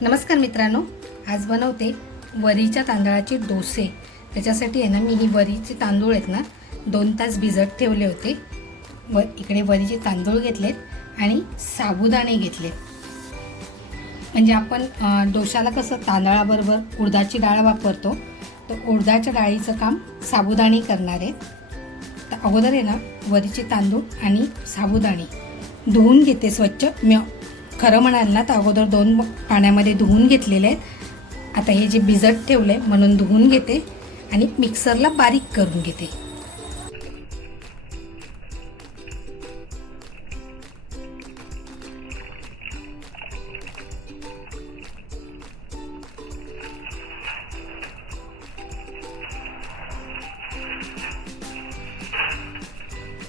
नमस्कार मित्रांनो. आज बनवते वरीच्या तांदळाचे डोसे. त्याच्यासाठी आहे ना मी ही वरीचे तांदूळ आहेत ना दोन तास भिजत ठेवले होते. व इकडे वरीचे तांदूळ घेतलेत आणि साबुदाणे घेतले म्हणजे आपण डोशाला कसं तांदळाबरोबर उडदाची डाळ वापरतो तर उडदाच्या डाळीचं काम साबुदाणे करणार आहेत. तर अगोदर आहे ना वरीचे तांदूळ आणि साबुदाणे. धुवून घेते स्वच्छ म्य खरं म्हणाल ना तर अगोदर दोन पाण्यामध्ये धुवून घेतलेले आहेत. आता हे जे भिजत ठेवले म्हणून धुवून घेते आणि मिक्सरला बारीक करून घेते.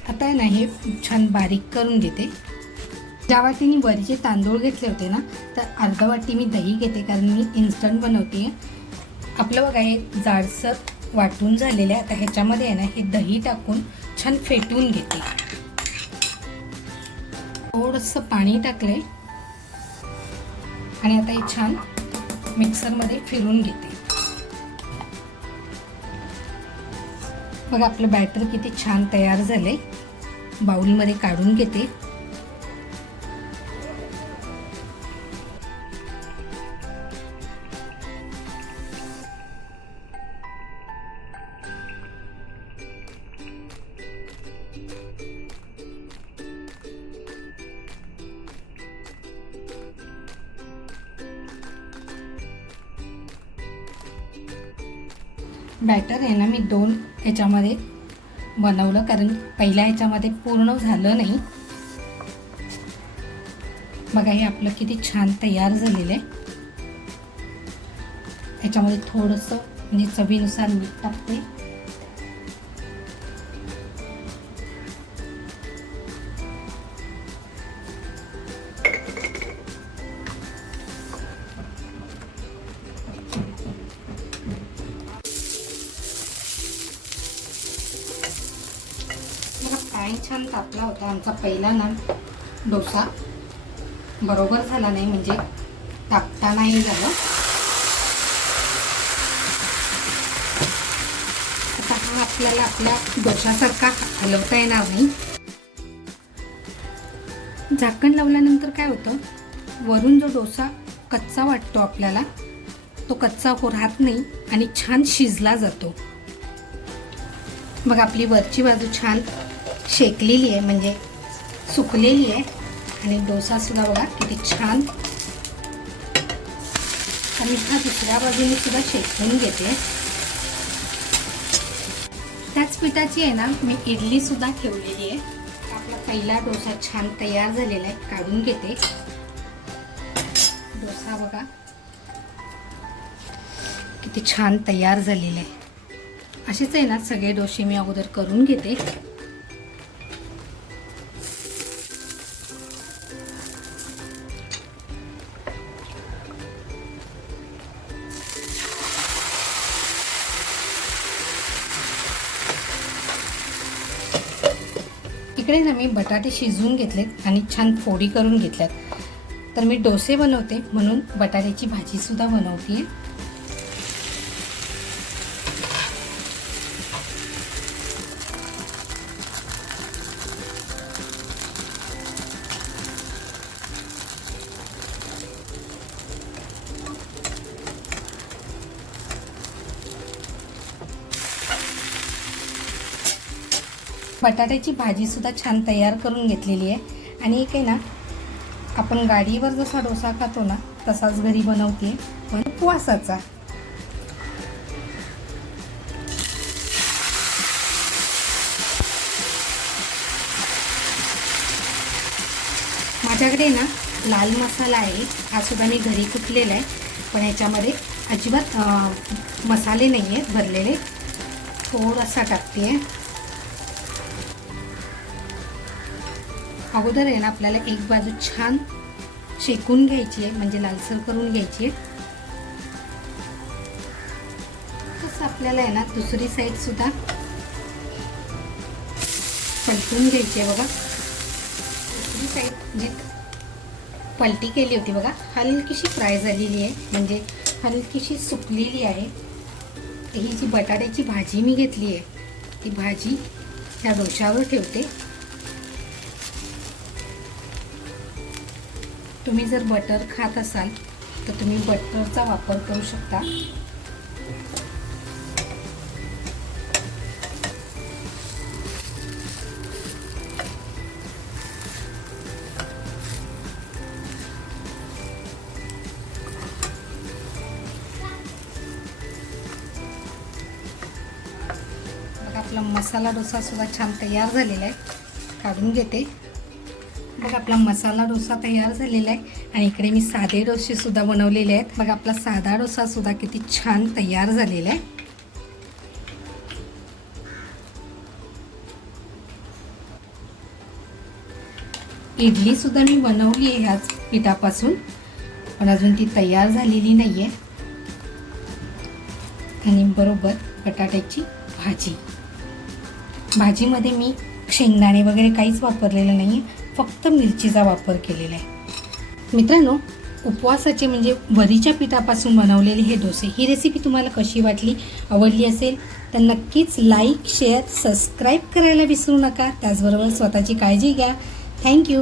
आता आहे ना हे छान बारीक करून घेते. ज्या वाटीने वरीचे तांदूळ घेतले होते ना तर अर्धा वाटी मी दही घेते कारण मी इन्स्टंट बनवते आपलं बघा हे जाडसर वाटून झालेलं आहे. आता ह्याच्यामध्ये आहे ना हे दही टाकून छान फेटून घेते. थोडंसं पाणी टाकलंय. आणि आता हे छान मिक्सरमध्ये फिरून घेते. बघा आपलं बॅटर किती छान तयार झालंय. बाउलमध्ये काढून घेते. बॅटर आहे ना मी दोन ह्याच्यामध्ये बनवलं. कारण पहिल्या ह्याच्यामध्ये पूर्ण झालं नाही. बघा हे आपलं किती छान तयार झालेलं आहे. ह्याच्यामध्ये थोडंसं म्हणजे चवीनुसार मीठ टाकते. बघा छान तापला होता आमचा पहिला ना डोसा. बरोबर झाला नाही म्हणजे तापता नाही झालं. आता हा आपल्याला आपल्या डोशासारखा हलवता येणार नाही. झाकण लावल्यानंतर काय होतं वरून जो डोसा कच्चा वाटतो आपल्याला तो कच्चा हो राहत नाही आणि छान शिजला जातो. मग आपली वरची बाजू छान शेकलेली आहे म्हणजे सुकलेली आहे. आणि डोसासुद्धा बघा किती छान. आणि हा दुसऱ्या बाजूने सुद्धा शेकून घेते. त्याच पिठाची आहे ना मी इडली सुद्धा ठेवलेली आहे. आपला पहिला डोसा छान तयार झालेला आहे काढून घेते. डोसा बघा. किती छान तयार झालेला आहे. असेच आहे ना सगळे डोसे मी अगोदर करून घेते. इकडे ना मी बटाटे शिजवून घेतलेत आणि छान फोडी करून घेतल्यात. तर मी डोसे बनवते म्हणून बटाट्याची भाजीसुद्धा बनवते बटाट्याची भाजीसुद्धा छान तयार करून घेतलेली आहे. आणि एक आहे ना आपण गाडीवर जसा डोसा खातो ना तसाच घरी बनवते. पण उपवासाचा. माझ्याकडे ना लाल मसाला आहे. हा सुद्धा मी घरी कुटलेला आहे. पण ह्याच्यामध्ये अजिबात मसाले नाही आहेत भरलेले. थोडासा टाकते. आहे अगोदर आहे ना आपल्याला एक बाजू छान शेकून घ्यायची आहे म्हणजे लालसर करून घ्यायची आहे. तसं आपल्याला आहे ना दुसरी साईड सुद्धा पलटून घ्यायची आहे बघा. दुसरी साईड जी पलटी केली होती बघा हलकीशी फ्राय झालेली आहे म्हणजे हलकीशी सुकलेली आहे. ही जी बटाट्याची भाजी मी घेतली आहे ती भाजी त्या डोशावर ठेवते. तुम्ही जर बटर खात असाल तर तुम्ही बटरचा वापर करू शकता. आपला मसाला डोसा सुद्धा छान तयार झालेला आहे. काढून घेते. बघ आपला मसाला डोसा तयार झालेला आहे. आणि इकडे मी साधे डोसे सुद्धा बनवलेले आहेत. मग आपला साधा डोसा सुद्धा किती छान तयार झालेला आहे. इडली सुद्धा मी बनवली आहे ह्याच पिठापासून पण अजून ती तयार झालेली नाही आहे आणि बरोबर बटाट्याची भाजी. भाजीमध्ये मी शेंगदाणे वगैरे काहीच वापरलेलं नाही आहे फक्त मिरचीचा वापर केलेला आहे. मित्रांनो उपवासाचे म्हणजे वरीच्या पिठापासून बनवलेले हे डोसे ही रेसिपी तुम्हाला कशी वाटली आवडली असेल तर नक्कीच लाईक शेअर सबस्क्राईब करायला विसरू नका. त्याचबरोबर स्वतःची काळजी घ्या. थँक्यू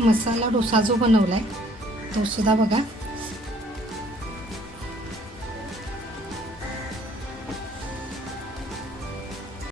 मसाला डोसा जो बनवला आहे तोसुद्धा बघा.